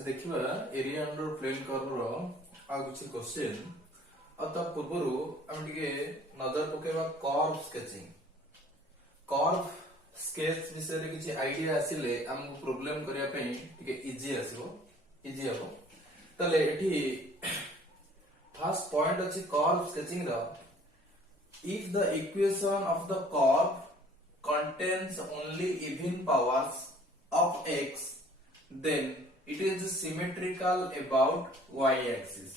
आज देखिबा area under plane curve रो आ कुछ क्वेश्चन आ ता पूर्वरु हम टिके नजर पकेबा कर्व स्केचिंग। कर्व स्केच विषय रे किछि आईडिया आसिले हमको प्रॉब्लम करिया पई टिके इजी आसीबो, इजी हबो। तले एठी फर्स्ट पॉइंट अछि कर्व स्केचिंग रो। If the equation of the curve contains only even powers of x, then it is symmetrical about y axis.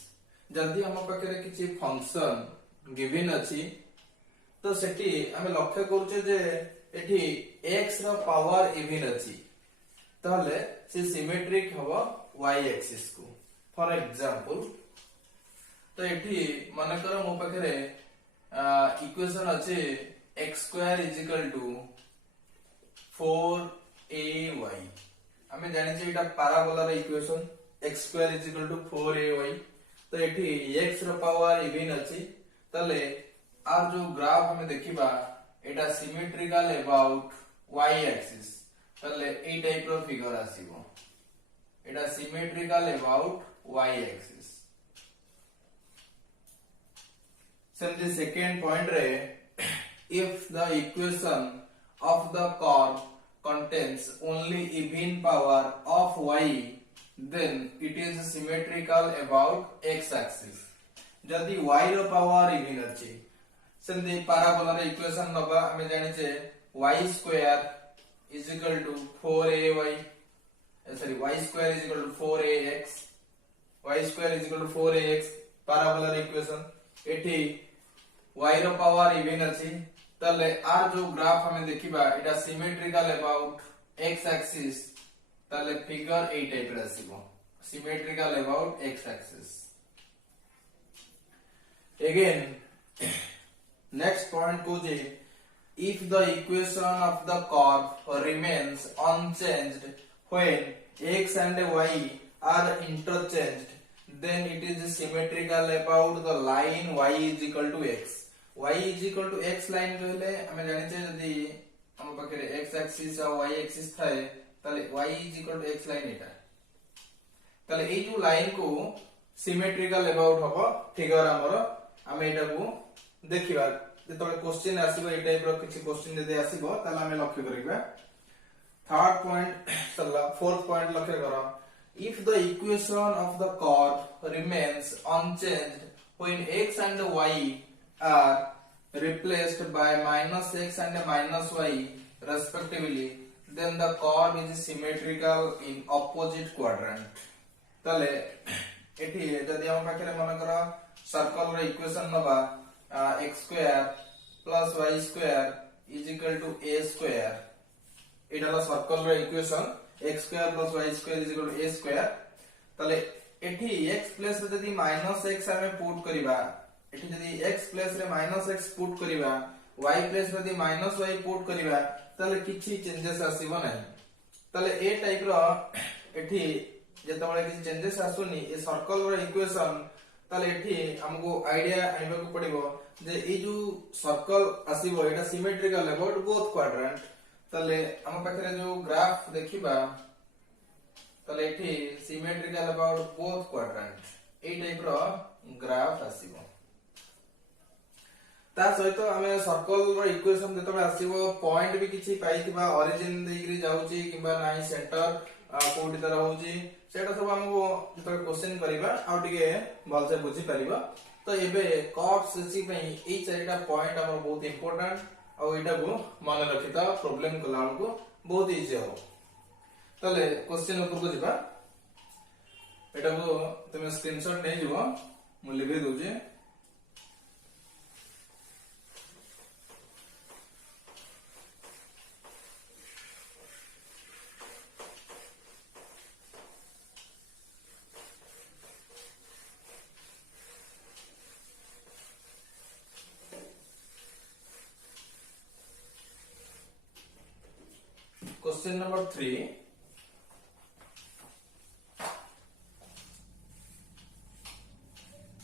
जदि हम पाखरे किछि फंक्शन गिवन अछि तो सेठी हम लक्ष्य करूचे जे एठी x रो पावर इवन अछि ताले से सिमेट्रिक हबो y एक्सिस को। फॉर एग्जांपल तो एठी माने करो मो पाखरे इक्वेशन अच्छे x square is equal to 4ay। हमें जानि जे एटा पैराबोला रे equation x square is equal to 4ay। तो एठी x रो पावर इवन अछि तले आर जो ग्राफ हमें देखिबा एटा सिमेट्रिकल अबाउट y एक्सिस तले ए type row figure आसीबो। Etah symmetrical about y axis. The second point रे if the equation of the curve contains only even power of y then it is symmetrical about x axis। जदि y रो power even अछि सेंदी parabola रे equation नबा हमें जानि जे y square is equal to 4ay सॉरी y square is equal to 4ax y square is equal to 4ax parabola रे इक्वेशन। एठी y रो पावर इवन अछि तले आर जो ग्राफ हमें देखिबा एटा सिमेट्रिकल अबाउट x एक्सिस तले फिगर ए टाइप रे आसीबो। Symmetrical about x axis. Again next point को जे if the equation of the curve remains unchanged when x and y are interchanged then it is symmetrical about the line y is equal to x। y is equal to x line कहले हमें जानि छै जदी हम पाखरे x axis और y axis थाए तले y is equal to x line एटा तले ए जो लाइन को सिमेट्रिकल अबाउट हबो फिगर हमर हम एटा को देखिबा जेतले क्वेश्चन आसीबो ए टाइप रो किछि क्वेश्चन जदी आसीबो तले हम लक्ष्य करिबा। थर्ड पॉइंट चला फोर्थ पॉइंट लक्ष्य करो। If the equation of the curve remains unchanged when x and y are replaced by minus x and minus y respectively, then the curve is symmetrical in opposite quadrant। तले एठी जदी हम पाखरे मन करा circle रे इक्वेशन नबा x square plus y square is equal to a square एटा ला सर्कल रे equation x square plus y square is equal to a square तले एठी x प्लस रे जदी माइनस x हमें पुट करिबा एठी जदी x प्लस रे माइनस x पुट करिबा y प्लस रे जदी माइनस y पुट करिबा तले किछि चेंजेस आसीबो नै तले ए टाइप रो एठी जेतबळे किछि चेंजेस आसुनी ए सर्कल रो इक्वेशन तले एठी हमको आईडिया आइबा को पड़िबो जे ए जो circle आसीबो Etah symmetrical about both quadrant तले हम पाखरे जो ग्राफ देखिबा तले एठी सिमेट्रिकल अबाउट बोथ क्वाड्रेंट ए टाइप रो ग्राफ आसीबो। ता सहित हमें सर्कल रो इक्वेशन जेतबे आसीबो पॉइंट भी किछि पाइतिबा ओरिजिन देगिरी जाउची किबा नाइ सेंटर कोडी तरह होउची सेटा सब हमको जेतबे क्वेश्चन करिबा आ टिके भल से बुझी परिबा। तो एबे कर्व स्केचिंग पई ए चारिटा पॉइंट हमर बहुत इंपोर्टेंट और एटा को मन रखिता प्रॉब्लम कला को बहुत इजी हो। तले क्वेश्चन ऊपर को जिबा एटा को तुम स्क्रीनशॉट नै जिवो मु लिखि दोजे।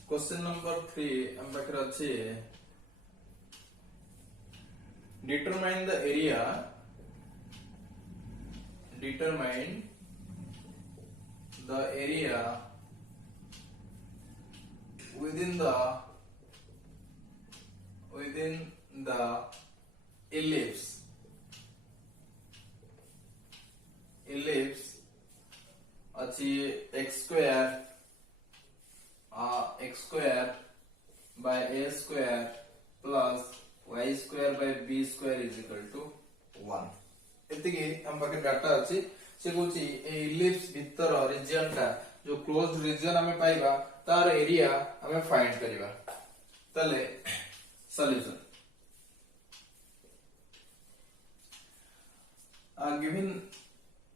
Question number 3 हम पाखरे अछि determine the area the area within the ellipse अच्छी x square by a square plus y square by b square is equal to 1 एतिके हम पाके डाटा अछि से कहूची ए इलिप्स भीतर रीजन का जो क्लोज्ड रीजन हमें पाइबा तार एरिया हमें फाइंड करिबा तले solution given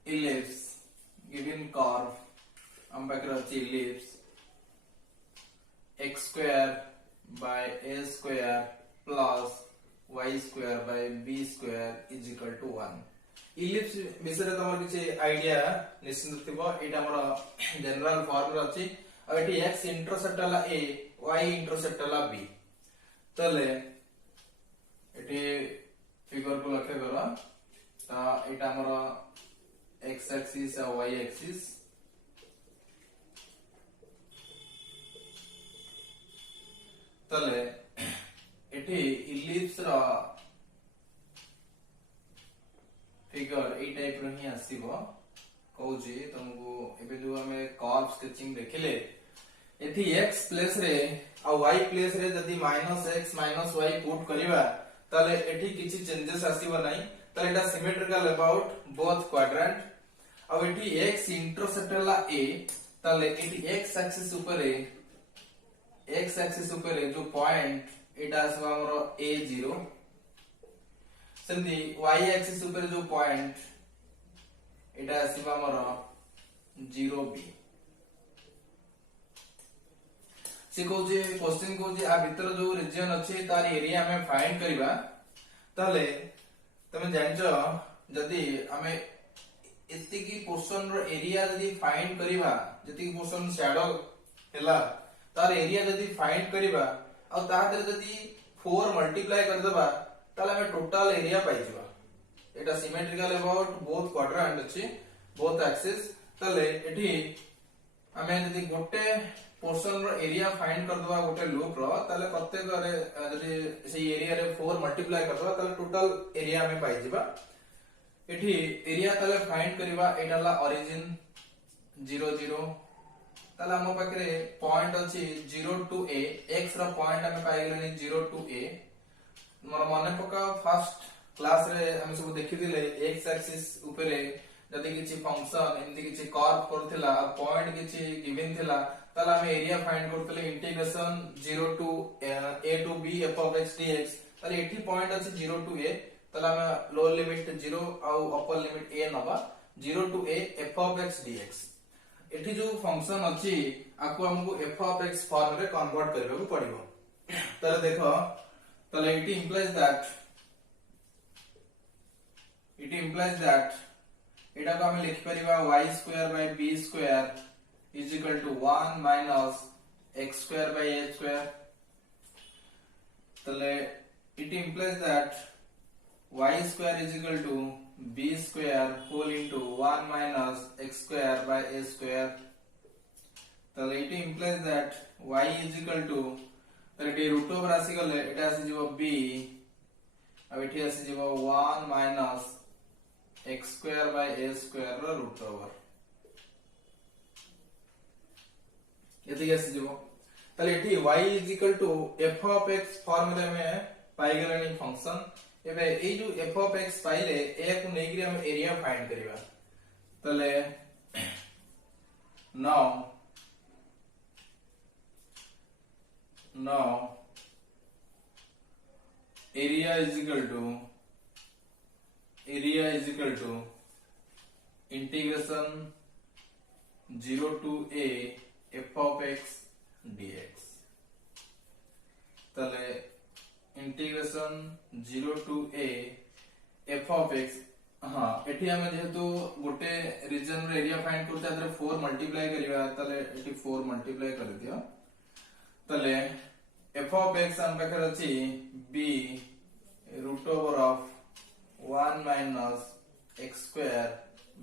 ellipse given curve हम पाके अछि ellipse x square by a square plus y square by b square is equal to 1 ellipse विषय रे तमर किछि आईडिया निश्चित थिबो एटा हमर जनरल फॉर्मूला अछि आ एटी x इंटरसेप्ट ला a y इंटरसेप्ट ला b तले एटी फिगर को लक्ष्य करा ता एटा हमर x एक्सिस आ y एक्सिस तले एटी इलिप्स रा फिगर ए टाइप रो ही आसीबो कहूची तुमको एबे जो हमें कर्व स्केचिंग देखिले एथि x प्लेस रे आ y प्लेस रे जदी -x -y पुट करिवा तले एथि किछि चेंजेस आसीबो नै तले एटा सिमेट्रिकल अबाउट बोथ क्वाड्रेंट आ एथि x इंटरसेप्ट ला a तले एथि x एक्सिस ऊपर जो पॉइंट एटा आसीबो हमरो a0 सेमती y एक्सिस ऊपर जो पॉइंट एटा आसीबा हमर 0b से कहूजे क्वेश्चन कहूजे आ भीतर जो रीजन अछि तार एरिया हमें फाइंड करिबा तले तमे जानजो जदी हमें एतिकी पोर्शन रो एरिया जदी फाइंड करिबा जति पोर्शन शैडो हैला तार एरिया जदी फाइंड करिबा आ तादर जदी 4 मल्टीप्लाई कर देबा ताले हमें टोटल एरिया पाइ जिबा एटा सिमेट्रिकल अबाउट बोथ क्वाड्रेंट अछि बोथ एक्सिस तले एठी हमें जदी गोटे पोर्शन रो एरिया फाइंड कर दबा गोटे लूप रो ताले प्रत्येक रे जदी सेही एरिया रे 4 मल्टीप्लाई कर दबा ताले टोटल एरिया हमें पाइ जिबा एठी एरिया ताले फाइंड करिबा एटा ला ओरिजिन 0 0 ताले हम पाखरे पॉइंट अछि 0 टू a x रो पॉइंट हमें पाइ गेलनी 0 टू a मोर माने पका फर्स्ट क्लास रे हम सब देखि दिले x एक्सिस ऊपरे जदी किछि फंक्शन एमदी किछि कर्व करथिला पॉइंट किछि गिवन थिला ताला हम एरिया फाइंड करथले integration 0 to a to b f of x dx ताले एठी पॉइंट अछि 0 टू a ताला हम लोअर लिमिट 0 आ अपर लिमिट a नबा 0 to a f of x dx एठी जो फंक्शन अछि आको हमको f of x फॉर्म रे कन्वर्ट करबा को पड़िबो ताले देखो ताले it implies that एटा को हम लिख परिबा y square by b square is equal to 1 minus x square by a square ताले it implies that y square is equal to b square whole into 1 minus x square by a square ताले it implies that y is equal to ताले root over आसी गले एटा आसी जीवो b अब एठी आसी जीवो 1 minus x square by a square रो रूट ओवर यति आसी जीवो ताले एठी y is equal to f of x form रे में पाइ गेलनी फंक्शन एबे ए जो f of x पाइले ए को नेगिरी हम एरिया फाइंड करिबा ताले now area is equal to integration 0 to a f of x dx तले integration 0 to a f of x हां एठी हम जेहेतु गोटे रीजन रे एरिया फाइंड करता तरे 4 मल्टीप्लाई करिवा तले एठी 4 मल्टीप्लाई कर दियो तले f of x हम बखर अछि b root over of 1 minus x square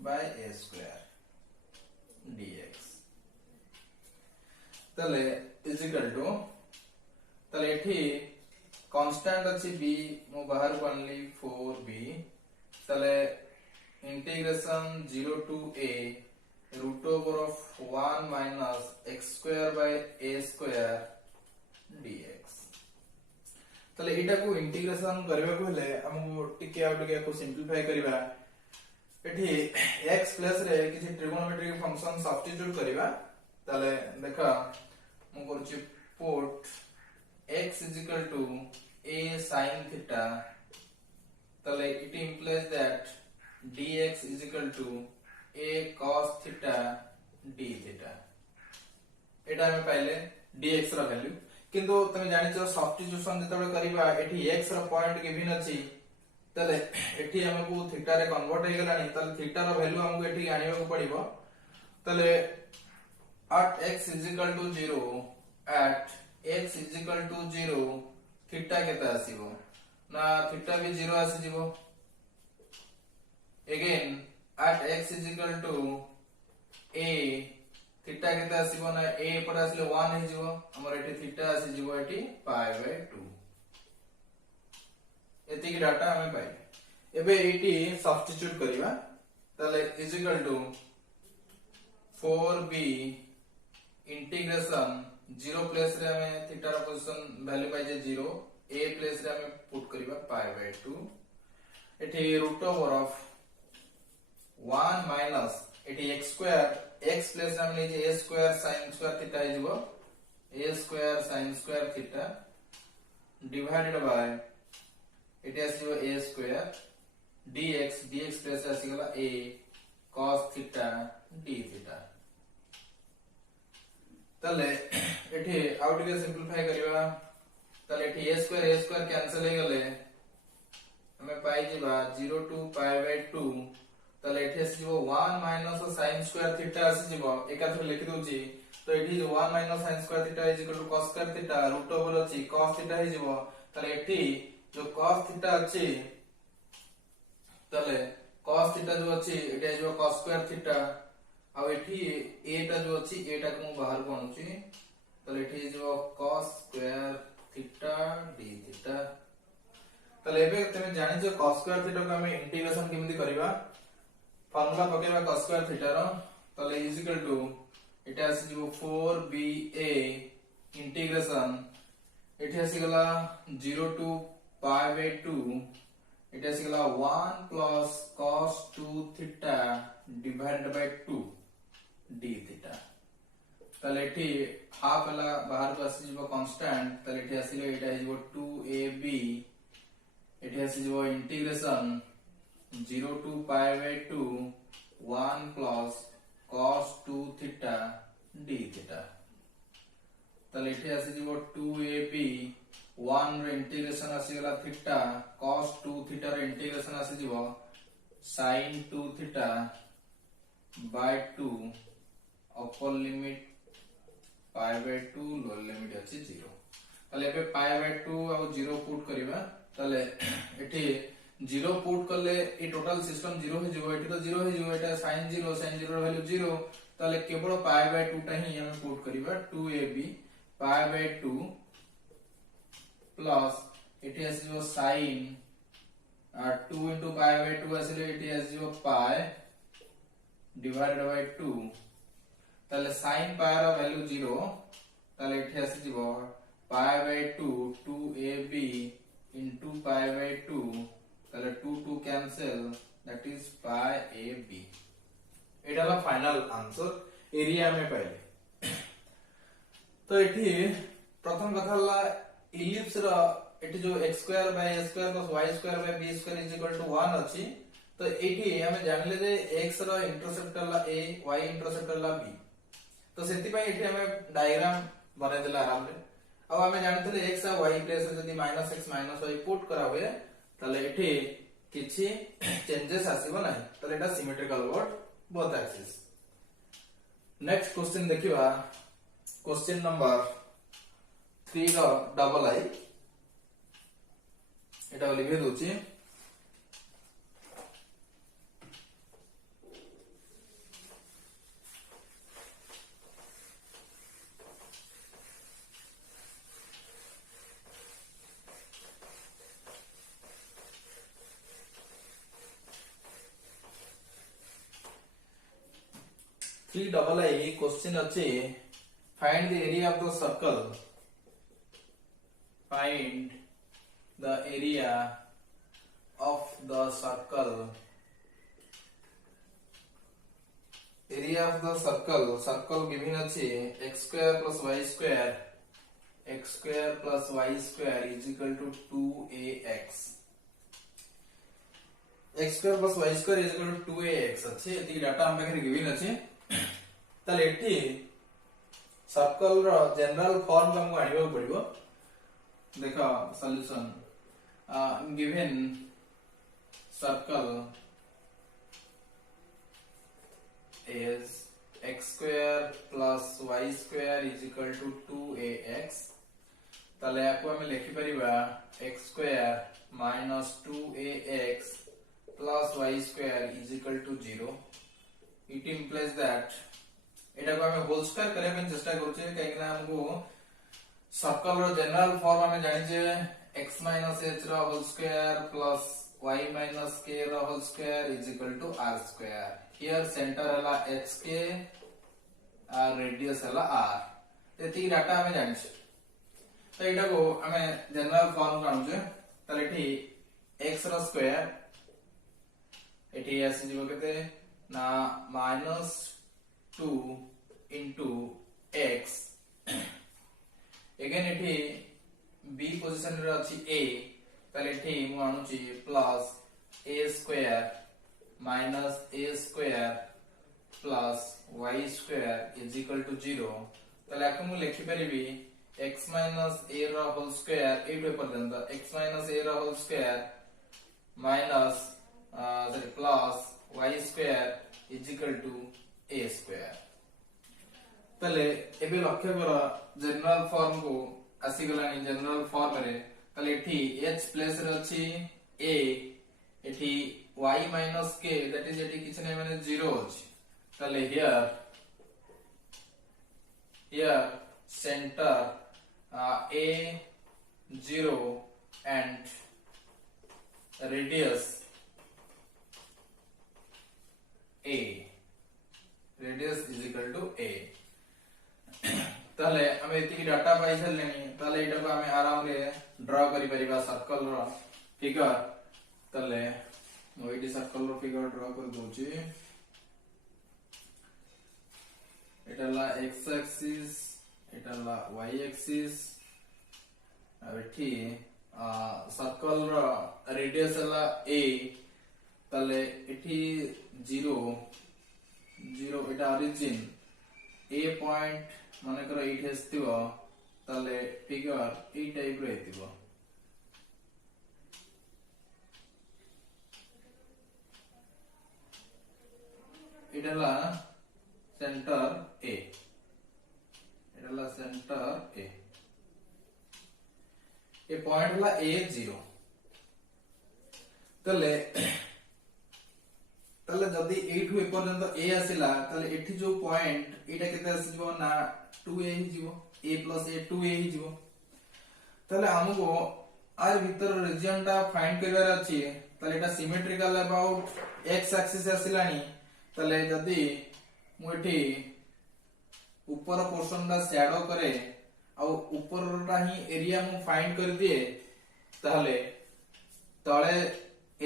by a square dx तले इज इक्वल टू तले एठी कांस्टेंट अछि b मो बाहर को अनली 4b तले integration 0 to a root over of 1 minus x square by a square dx तले एटा को इंटीग्रेशन करबा को हेले हमको टिके को सिंपलीफाई करबा एठी x प्लस रे किछि ट्रिगोनोमेट्रिक फंक्शन सब्स्टिट्यूट करबा तले देखा मु करछि put x is equal to a sin theta तले it implies that dx is equal to a cos theta d theta एटा हम पहले dx रा वैल्यू किंतु तमे जानि छ सब्स्टिट्यूशन जतबे करबा एठी x रा पॉइंट गिवन अछि तले एठी हमकु थीटा रे कन्वर्ट हे गलानी तले थीटा रा वैल्यू हमकु एठी आनिबा को पड़िबो तले at x is equal to 0 at x is equal to 0 theta केता आसीबो ना थीटा भी 0 आसी जिवो again at x is equal to a theta केता आसीबो ना a पर आसीले 1 हे जिवो हमर एठी थीटा आसी जिवो एठी पाई बाय 2 एति की डाटा हमें पाई एबे एठी सब्स्टिट्यूट करिवा तले is equal to 4b integration 0 place रे हमें थीटा रा पोजीशन वैल्यू पाई जे 0 a प्लेस रे हमें पुट करिवा पाई बाय 2 एठी रूट ओवर ऑफ 1 माइनस एटी x स्क्वायर x प्लस हम ले जे a square sin square theta इजबो a square sin square theta divided by एटी आसीबो a स्क्वायर dx प्लस आसीगला a cos theta d theta तले एठी आउट के सिंपलीफाई करबा तले एठी a स्क्वायर कैंसिल हे गले हमें पाई जेबा 0 to पाई बाय 2 तले एठी आसीबो 1 माइनस sin स्क्वायर थीटा आसीबो एकाथरे लिखि दोची तो एठी जो 1 minus sin square theta is equal to cos square theta root over अछि cos थीटा हे जिवो तले एठी जो cos थीटा अछि तले cos थीटा जो अछि एटा जो cos स्क्वायर थीटा आ एठी एटा जो अछि एटा को बाहर को आणुची तले एठी जो cos square theta d theta तले एबे तमे जानि जो cos स्क्वायर थीटा को हमें इंटीग्रेशन केमिति करबा formula पकेबा cos square theta rho तले इज इक्वल टू एटा आसी जो 4ba इंटीग्रेशन एठी आसी गला 0 to पाई बाय 2 एटा आसी गला 1 plus cos 2 theta divided bye 2 d theta तले एठी हाफ वाला बाहर को आसी जो कांस्टेंट तले एठी आसीलो एटा हिजो 2ab एठी आसी जो integration 0 to pi by 2 1 plus cos 2 theta d theta तले एठी आसी जीवो 2ab 1 रे इंटीग्रेशन आसी गला थीटा cos 2 थीटा रे इंटीग्रेशन आसी जीवो sin 2 theta by 2 upper limit pi by 2 lower limit अछि 0 तले एबे पाई बाय 2 आ 0 पुट करिबा तले एठी 0 पुट करले ए टोटल सिस्टम 0 हे जिवो एठी तो 0 हे जिवो एटा sin 0 रो वैल्यू 0 तले केवल पाई बाय 2 टा ही हम पुट करिबा 2ab पाई बाय 2 प्लस एठी आसीजो sin 2 into पाई बाय 2 आसीले एठी आसीजो पाई डिवाइडेड बाय 2 तले sin पाई रो वैल्यू 0 तले एठी आसीजो pi by 2 2ab into pi by 2 तले 2 cancel that is pi ab एटा ला फाइनल आंसर एरिया में पहले तो एठी प्रथम कथा ला इलिप्स रो एठी जो x square by a square plus y square by b square is equal to 1 अछि तो एठी हमें जानले जे x रो इंटरसेप्टर ला a y इंटरसेप्टर ला b तो सेति पय एठी हमें डायग्राम बने देला आराम रे अब हमें जानथले x आ y प्लेस रे जदी -x -y पुट करा हुए तले एठी किछि चेंजेस आसीबो नाही तले एटा symmetrical word both axis next question देखिबा क्वेश्चन नंबर 3 रो डबल आई एटा लिखि दोची 3AA क्वेश्चन अच्छे find the area of the circle find the area of the circle circle given अच्छे x square plus y square is equal to 2ax x square plus y square is equal to 2ax अच्छे ये data हम पाखरे given अच्छे ताले एठी circle रो general form हमको आनिबा पड़िबो देखो solution given circle is x square plus y square is equal to 2ax ताले आपको हमें लिखि परिबा x square minus 2ax plus y square is equal to 0 it implies that एटा को हमें होल स्क्वायर करे पे चेष्टा करछे काहे कि हमको सर्कल रो जनरल फॉर्म हमें जानि जे x minus h रो whole square plus y minus k रो whole square is equal to r square here center हला hk और रेडियस हला r एती डाटा हमें जानि छे तो एटा को हमें जनरल फॉर्म काढुचे ताले एठी x रो स्क्वायर एठी आसी जीवो केते ना -2 into x again एठी b पोजीशन रे अछि a ताले एठी मु आणुची plus a square minus a square plus y square is equal to 0 ताले आके मु लिखि परिबी x minus a रो होल स्क्वायर ए पर्यंत x minus a रो whole square minus plus y square is equal to a square ताले एबे लक्ष्य कर जनरल फॉर्म को आसी गलानी जनरल फॉर्म रे ताले एठी h प्लेस रे अछि a एठी y minus k that is एठी किछ नै माने 0 अछि ताले here center a 0 and radius is equal to a ताले हम एती डाटा पाई छलेनी ताले एटा को हम आराम रे ड्रा करि परिबा सर्कल रो फिगर ताले ओइडी सर्कल रो फिगर ड्रा कर दोची एटाला x एक्सिस एटाला y एक्सिस अब एठी सर्कल रो रेडियस हला a ताले एठी 0 एटा ओरिजिन a पॉइंट माने करो एठी हस्तिबो ताले फिगर ए टाइप रे हेतिबो एटाला सेंटर ए ए पॉइंट हला a 0 ताले जदी एठू ए पर्यंत a आसिला ताले एठी जो पॉइंट एटा केते आसीजो ना 2a ही जीवो a plus a 2a ही जीवो ताले हमको आर भीतर रीजन टा फाइंड करबार अछि ताले एटा सिमेट्रिकल अबाउट x एक्सिस आसिलानी ताले जदी मु एठी ऊपर पोर्शन दा शैडो करे आ ऊपर टा ही एरिया मु फाइंड कर दिए ताले तळे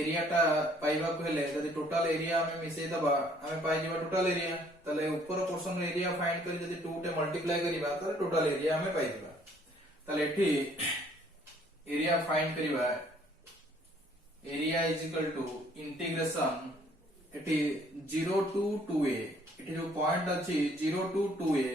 एरिया टा पाइबा को हेले जदी टोटल एरिया हमें मिसै दबा हमें पाइ जेबा टोटल एरिया ताले ऊपर पोर्शन रे एरिया फाइंड करी जदी 2 टे मल्टीप्लाई करिबा ताले टोटल एरिया हमें पाइ दिबा ताले एठी एरिया फाइंड करिबा area is equal to integration एठी 0 टू 2a एठी जो पॉइंट अछि 0 टू 2a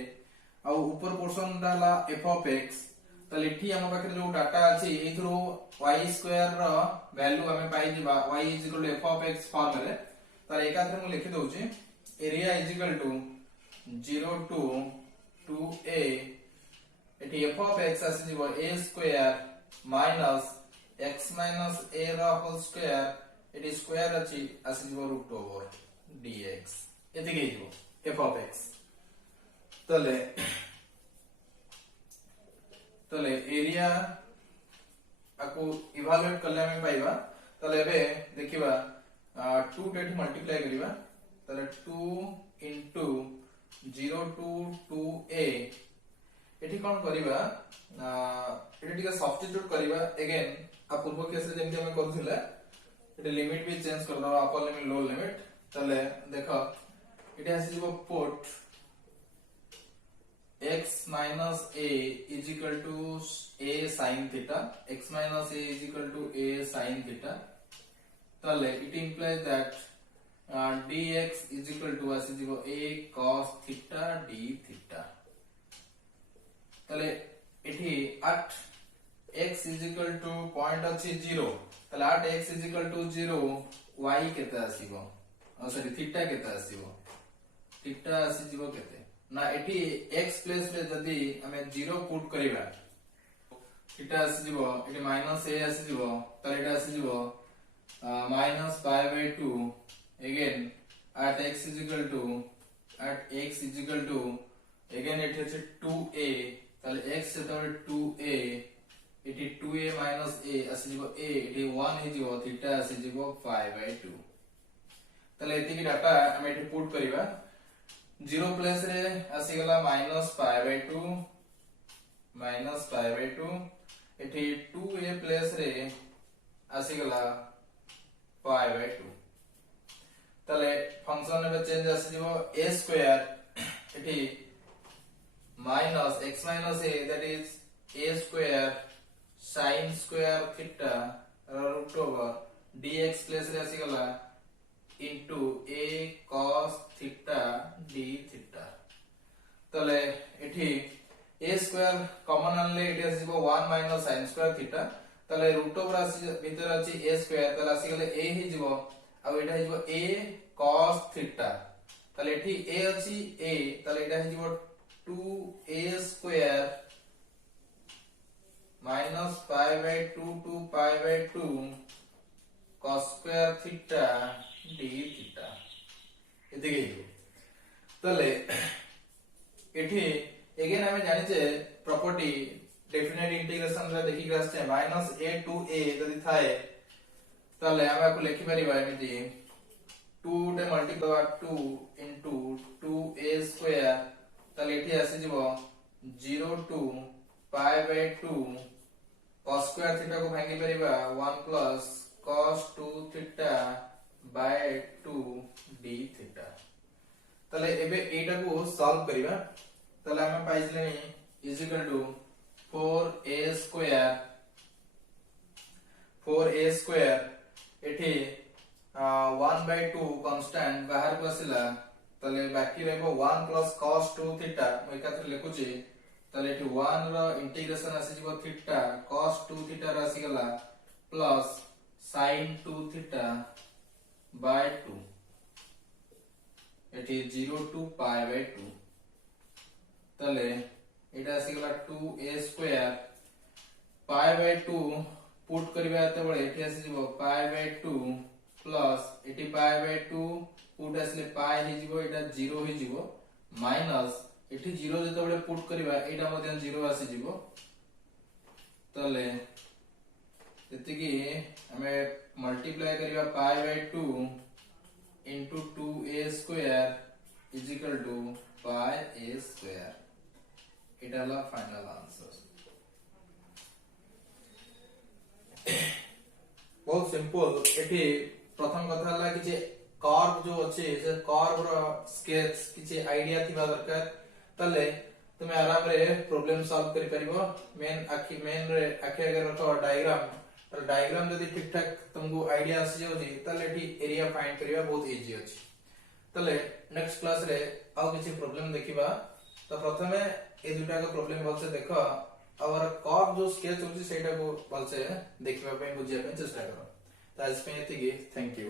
आ ऊपर पोर्शन डाला f of x ताले एठी हम पाखरे जो डाटा अछि एथरो y स्क्वायर रो वैल्यू हमें पाइ दिबा y is equal to f of x form रे ताले एकाथरे मु लिखि दउची area is equal to 0 to 2a एठी f of x आसी दिबो a square minus x minus a रो होल स्क्वायर एठी स्क्वायर अछि आसी दिबो रूट ओवर dx एते के दिबो f of x तले एरिया आको इवालुएट करले हम पाइबा तले बे देखिबा 2 टेट मल्टीप्लाई करिबा तले 2 into 0 to 2a एठी कोन करिबा एठी टिके सब्स्टिट्यूट करिबा अगेन आ पूर्व केस रे जेमति हम करथुला एठी लिमिट भी चेंज कर दबा अपर लिमिट लोअर लिमिट तले देखो एठी आसी जिवो put x minus a is equal to a sin theta x minus a is equal to a sin theta तले it implies that dx is equal to आसी जिवो a cos theta d theta तले एठी at x is equal to point अछि 0 तले at x is equal to 0 y केते आसीबो sorry theta केते आसीबो theta आसी जिवो केते ना एठी x प्लेस रे जदी हमें 0 पुट करिबा थीटा आसी जिवो एठी माइनस a आसी जिवो तले एटा आसी जिवो minus pi by 2 again at x is equal to again एठी अछि 2a तले x सेतबे 2a एठी 2a माइनस a आसी जिवो a एठी 1 हि जिवो थीटा आसी जिवो पाई बाय 2 तले एति की डाटा हम एठी पुट करिबा 0 प्लेस रे आसी गला माइनस पाई बाय 2 एठी 2a प्लेस रे आसी गला पाई बाय 2 तले फंक्शन में चेंज आसी जिवो a स्क्वायर एठी minus x minus a that is a square sin square theta root over dx place रे आसी गला into a cos theta d theta तले एठी a square कॉमन अनले एठी आसी जिवो 1 minus sin square theta तले रूट ओवर आसी भीतर अछि a square तले आसी गले a हि जिवो आ एटा हि जिवो a cos theta तले एठी a अछि a तले एटा हि जिवो 2a square minus pi by 2 to pi by 2 cos square theta d theta एदिके तले एठी अगेन हमें जानि जे प्रॉपर्टी डेफिनेट इंटीग्रेशन रे देखि आछे माइनस a to a जदी थाए तले हम आपको लिखि परिबा एमिति 2 टे मल्टीप्लाई 2 into 2a square तले एठी आसी जिवो 0 to pi by 2 cos square theta को भांगी परिबा 1 plus cos 2 theta by 2 d theta तले एबे एटा को सॉल्व करिबा तले हम पाइसले is equal to 4a square एठी 1 by 2 कांस्टेंट बाहर को आसिला तले बाकी रहबो 1 plus cos 2 theta मैं एकात्र लिखुची तले एठी 1 रो इंटीग्रेशन आसी जिवो थीटा cos 2 theta रा आसी गला प्लस sin 2 theta by 2 एठी 0 to pi by 2 तले एटा आसी गला 2a square pi by 2 put करबा त बळे एठी आसी जिवो pi by 2 प्लस एठी pi by 2 पुट आसले पाई हि जिवो एटा 0 हि जिवो माइनस एठी 0 जते बळे पुट करबा एटा मध्ये 0 आसी जिवो तले जति कि हमें मल्टीप्लाई करबा पाई by 2 into 2a square is equal to pi a square Etah La final answer बहुत सिंपल एठी प्रथम कथा ला कि कर्व जो अच्छे से कर्व रो स्केच किछि आईडिया थिबा दरकार तले तुमे आराम रे प्रॉब्लम सॉल्व करि परिबो मेन रे आखि आगे रखो डायग्राम जदी ठीक ठाक तुमको आईडिया आसी जाउजी तले एठी एरिया फाइंड करिबा बहुत इजी अछि तले नेक्स्ट क्लास रे आउ किछि प्रॉब्लम देखिबा तो प्रथमे ए दुटा को प्रॉब्लम भलसे देखो और कर्व जो स्केच होछि सेटा को भलसे देखिबा पे बुझिया पे चेष्टा करो तो आज पे एतिकी थैंक यू।